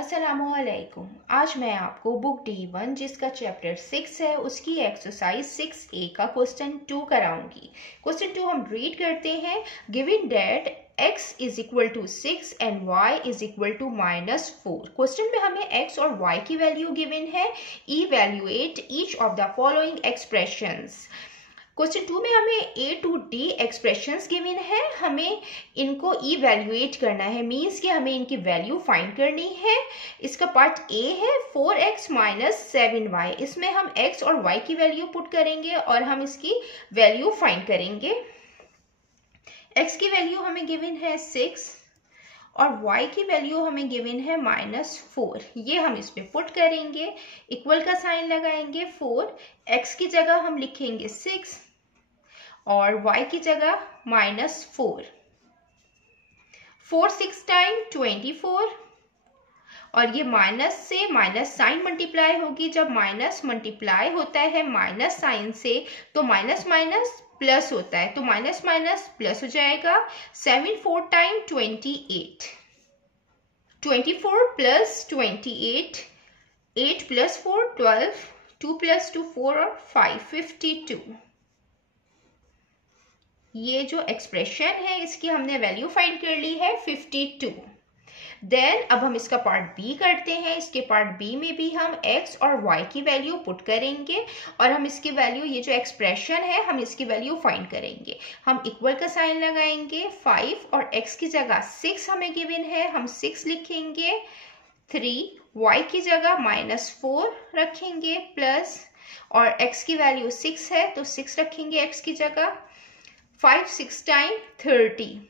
अस्सलामुअलैकुम। आज मैं आपको बुक D1 जिसका चैप्टर 6 है उसकी एक्सरसाइज 6A का क्वेश्चन 2 कराऊंगी। क्वेश्चन 2 हम रीड करते हैं। Given that x is equal to 6 and y is equal to -4। Question में हमें x और y की वैल्यू गिवन है। Evaluate each of the following expressions. Question 2 में हमें A to D expressions given है, हमें इनको इवैल्यूएट करना है, मींस कि हमें इनकी वैल्यू फाइंड करनी है। इसका पार्ट A है 4x - 7y। इसमें हम x और y की वैल्यू पुट करेंगे और हम इसकी वैल्यू फाइंड करेंगे। x की वैल्यू हमें गिवन है 6 और y की वैल्यू हमें गिवन है -4। ये हम इस पे पुट करेंगे, इक्वल का साइन लगाएंगे 4, x की जगह हम लिखेंगे 6 और y की जगह -4। 4 6 टाइम 24 और ये माइनस से माइनस साइन मल्टीप्लाई होगी। जब माइनस मल्टीप्लाई होता है माइनस साइन से तो माइनस माइनस प्लस होता है, तो माइनस माइनस प्लस हो जाएगा। 7 4 टाइम 28, 24 प्लस 28, 8 प्लस 4 12, 2 प्लस 2 4 और 5 52। ये जो एक्सप्रेशन है इसकी हमने वैल्यू फाइंड कर ली है 52। देन अब हम इसका पार्ट बी करते हैं। इसके पार्ट बी में भी हम x और y की वैल्यू पुट करेंगे और हम इसकी वैल्यू, ये जो एक्सप्रेशन है हम इसकी वैल्यू फाइंड करेंगे। हम इक्वल का साइन लगाएंगे 5 और x की जगह 6 हमें गिवन है, हम 6 लिखेंगे। 3 y की जगह -4 रखेंगे प्लस, और x की वैल्यू 6 है तो 6 रखेंगे x की जगह। 5 6 टाइम 30,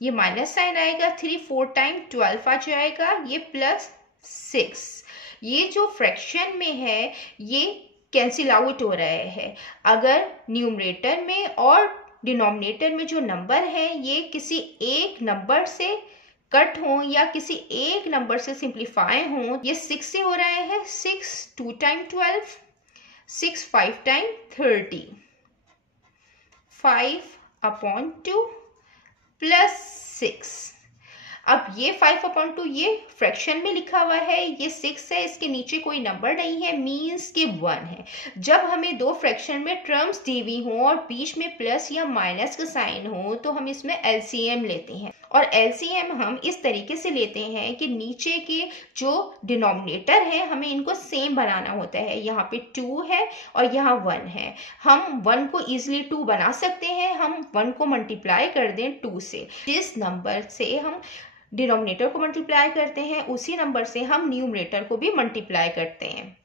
ये माइनस साइन आएगा। 3 4 टाइम 12 आ जाएगा, ये प्लस 6। ये जो फ्रैक्शन में है ये कैंसिल आउट हो रहा है। अगर न्यूमरेटर में और डिनोमिनेटर में जो नंबर है ये किसी एक नंबर से कट हो या किसी एक नंबर से सिंप्लीफाई हो, ये 6 से हो रहे हैं। 6 2 टाइम 12, 6 5 टाइम 30, 5/2 प्लस 6। अब ये 5/2 ये फ्रैक्शन में लिखा हुआ है, ये 6 है, इसके नीचे कोई नंबर नहीं है, मींस के 1 है। जब हमें दो फ्रैक्शन में टर्म्स दी हुई हो और बीच में प्लस या माइनस का साइन हो तो हम इसमें एलसीएम लेते हैं, और एलसीएम हम इस तरीके से लेते हैं कि नीचे के जो डिनोमिनेटर है हमें इनको सेम बनाना होता है। यहाँ पे 2 है और यहाँ 1 है। हम 1 को इजिली 2 बना सकते हैं, हम 1 को मल्टीप्लाई कर दें 2 से। जिस नंबर से हम डिनोमिनेटर को मल्टीप्लाई करते हैं उसी नंबर से हम न्यूमरेटर को भी मल्टीप्लाई करते हैं।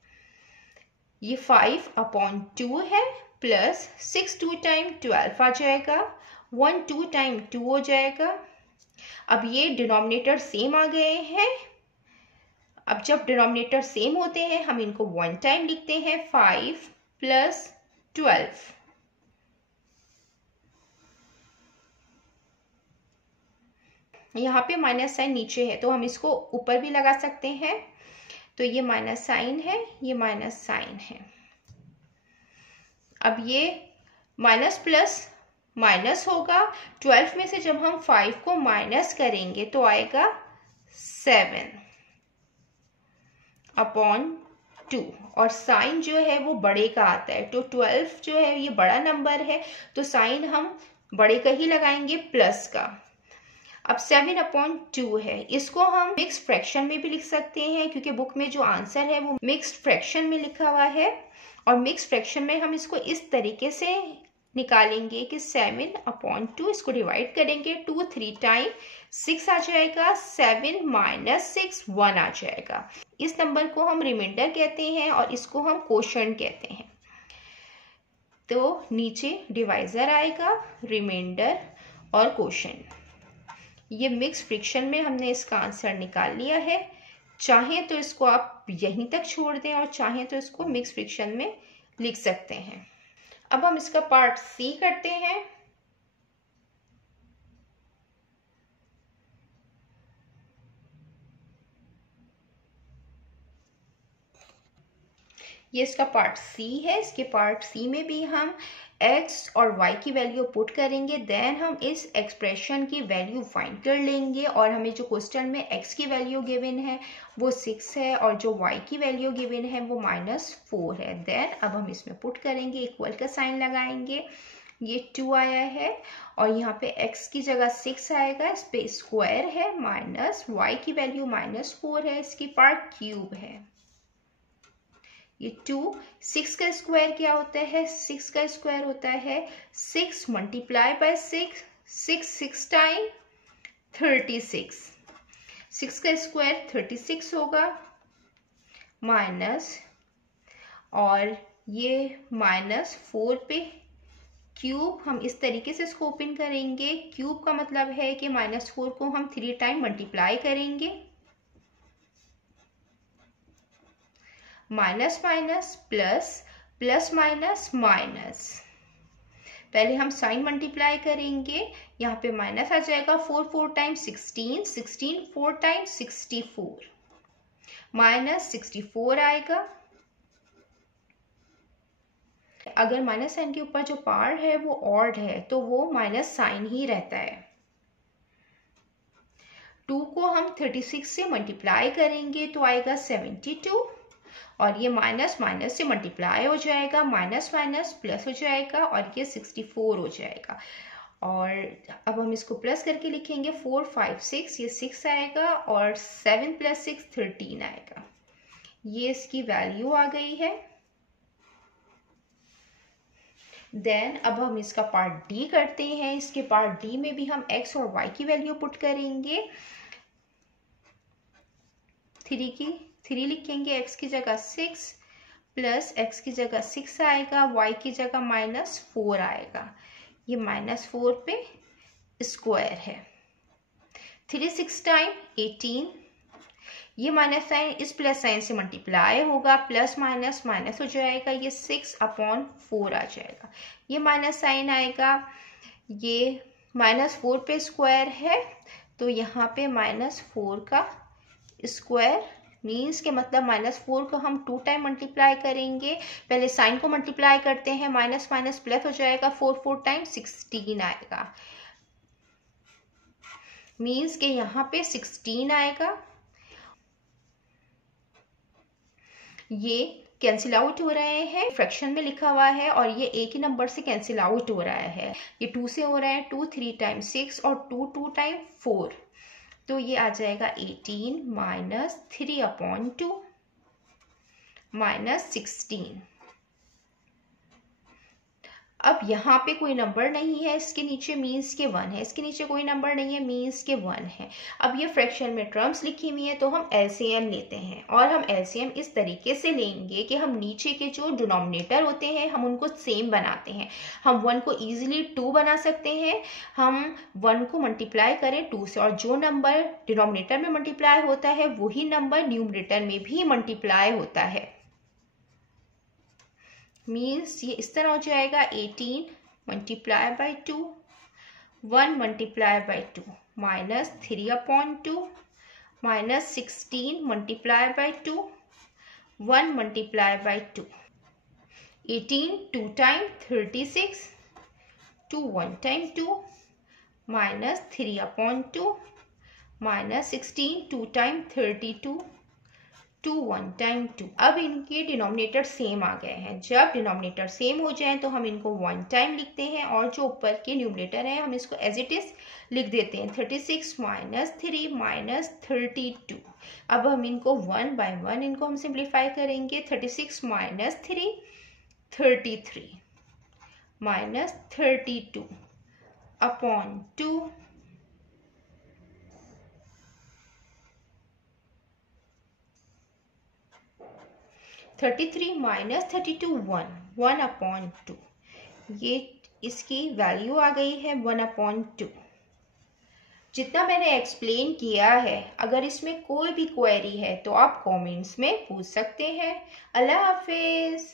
ये 5/2 है प्लस 6 2 टाइम 12 आ जाएगा, 1 2 टाइम 2 हो जाएगा। अब ये डिनोमिनेटर सेम आ गए हैं। अब जब डिनोमिनेटर सेम होते हैं हम इनको 1 टाइम लिखते हैं, 5 + 12। यहाँ पे माइनस साइन नीचे है तो हम इसको ऊपर भी लगा सकते हैं, तो ये माइनस साइन है, ये माइनस साइन है। अब ये माइनस प्लस माइनस होगा। 12 में से जब हम 5 को माइनस करेंगे तो आएगा 7/2, और साइन जो है वो बड़े का आता है, तो 12 जो है ये बड़ा नंबर है तो साइन हम बड़े का ही लगाएंगे प्लस का। अब 7/2 है, इसको हम मिक्स फ्रैक्शन में भी लिख सकते हैं क्योंकि बुक में जो आंसर है वो मिक्स फ्रैक्शन में लिखा हुआ है, और मिक्स फ्रैक्शन में हम इसको इस तरीके से निकालेंगे कि 7/2 इसको डिवाइड करेंगे 2 3 टाइम 6 आ जाएगा, 7 - 6 1 आ जाएगा। इस नंबर को हम रिमाइंडर कहते हैं और इसको हम कोशेंट कहते हैं। तो नीचे डिवाइजर आएगा, रिमाइंडर और कोशेंट। ये मिक्स फ्रैक्शन में हमने इसका आंसर निकाल लिया है। चाहें तो इसको आप यहीं तक छोड़ दें और चाहें तो इसको मिक्स फ्रैक्शन में लिख सकते हैं। अब हम इसका पार्ट सी करते हैं। ये इसका पार्ट सी है। इसके पार्ट सी में भी हम x और y की वैल्यू पुट करेंगे, देन हम इस एक्सप्रेशन की वैल्यू फाइंड कर लेंगे। और हमें जो क्वेश्चन में x की वैल्यू गिवन है वो 6 है और जो y की वैल्यू गिवन है वो -4 है। देन अब हम इसमें पुट करेंगे, इक्वल का साइन लगाएंगे, ये 2 आया है और यहाँ पे x की जगह 6 आएगा, इस पे स्क्वायर है, माइनस y की वैल्यू -4 है, इसकी पार्ट क्यूब है। ये 2, 6 का स्क्वायर क्या होता है? 6 का स्क्वायर होता है 6 मल्टीप्लाई बाय 6, 6 टाइम 36, 6 का स्क्वायर 36 होगा, माइनस और ये -4 पे क्यूब। हम इस तरीके से इसको ओपन करेंगे, क्यूब का मतलब है कि -4 को हम 3 टाइम मल्टीप्लाई करेंगे, minus minus plus, plus minus minus. पहले हम साइन मल्टीप्लाई करेंगे, यहाँ पे माइनस आ जाएगा, 4 टाइम 16, 16 4 टाइम 64, माइनस 64 आएगा। अगर माइनस साइन के ऊपर जो पावर है वो ऑड है तो वो माइनस साइन ही रहता है। 2 को हम 36 से मल्टीप्लाई करेंगे तो आएगा 72 और ये माइनस माइनस से मल्टीप्लाई हो जाएगा, माइनस माइनस प्लस हो जाएगा और ये 64 हो जाएगा। और अब हम इसको प्लस करके लिखेंगे, 4 5 6, ये 6 आएगा और 7 + 6 13 आएगा। ये इसकी वैल्यू आ गई है। देन अब हम इसका पार्ट डी करते हैं। इसके पार्ट डी में भी हम x और y की वैल्यू पुट करेंगे। 3 लिखेंगे, x की जगह 6 प्लस x की जगह 6 आएगा, y की जगह -4 आएगा, ये -4 पे स्क्वायर है, 3 6 टाइम 18, ये माइनस साइन इस प्लस साइन से मल्टीप्लाई होगा, प्लस माइनस माइनस हो जाएगा, ये 6/4 आ जाएगा, ये माइनस साइन आएगा, ये -4 पे स्क्वायर है तो यहाँ पे -4 का स्क्वायर मीन्स के मतलब -4 को हम 2 टाइम मल्टीप्लाई करेंगे। पहले साइन को मल्टीप्लाई करते हैं, माइनस माइनस प्लस हो जाएगा, 4 टाइम 16 आएगा, मीन्स के यहाँ पे 16 आएगा। ये कैंसिल आउट हो रहे हैं, फ्रैक्शन में लिखा हुआ है और ये एक ही नंबर से कैंसिल आउट हो रहा है। ये 2 से हो रहा है, 2 3 टाइम 6 और 2 टाइम 4, तो ये आ जाएगा 18 माइनस 3/2 माइनस 16। अब यहाँ पे कोई नंबर नहीं है, इसके नीचे मीन्स के 1 है, इसके नीचे कोई नंबर नहीं है, मीन्स के 1 है। अब ये फ्रैक्शन में टर्म्स लिखी हुई है तो हम एलसीएम लेते हैं और हम एलसीएम इस तरीके से लेंगे कि हम नीचे के जो डिनोमिनेटर होते हैं हम उनको सेम बनाते हैं। हम 1 को ईजिली 2 बना सकते हैं, हम 1 को मल्टीप्लाई करें 2 से और जो नंबर डिनोमिनेटर में मल्टीप्लाई होता है वही नंबर न्यूमरेटर में भी मल्टीप्लाई होता है। मीन्स ये इस तरह हो जाएगा, 18 multiply by 2, 1 multiply by 2 minus 3/2 minus 16 multiply by 2, 1 multiply by 2, 18 2 time 36, 2 1 time 2 minus 3/2 minus 16 2 time 32, 2 1 time 2। अब इनके डिनोमिनेटर सेम आ गए हैं। जब डिनोमिनेटर सेम हो जाए तो हम इनको 1 टाइम लिखते हैं और जो ऊपर के न्यूमरेटर है हम इसको एज इट इज लिख देते हैं, 36 माइनस 3 माइनस 32। अब हम इनको 1 बाय 1 इनको हम सिंप्लीफाई करेंगे, 36 माइनस 3 33 माइनस 32/2 33 माइनस 32 1/2। ये इसकी वैल्यू आ गई है 1/2। जितना मैंने एक्सप्लेन किया है, अगर इसमें कोई भी क्वेरी है तो आप कमेंट्स में पूछ सकते हैं। अल्लाह हाफिज।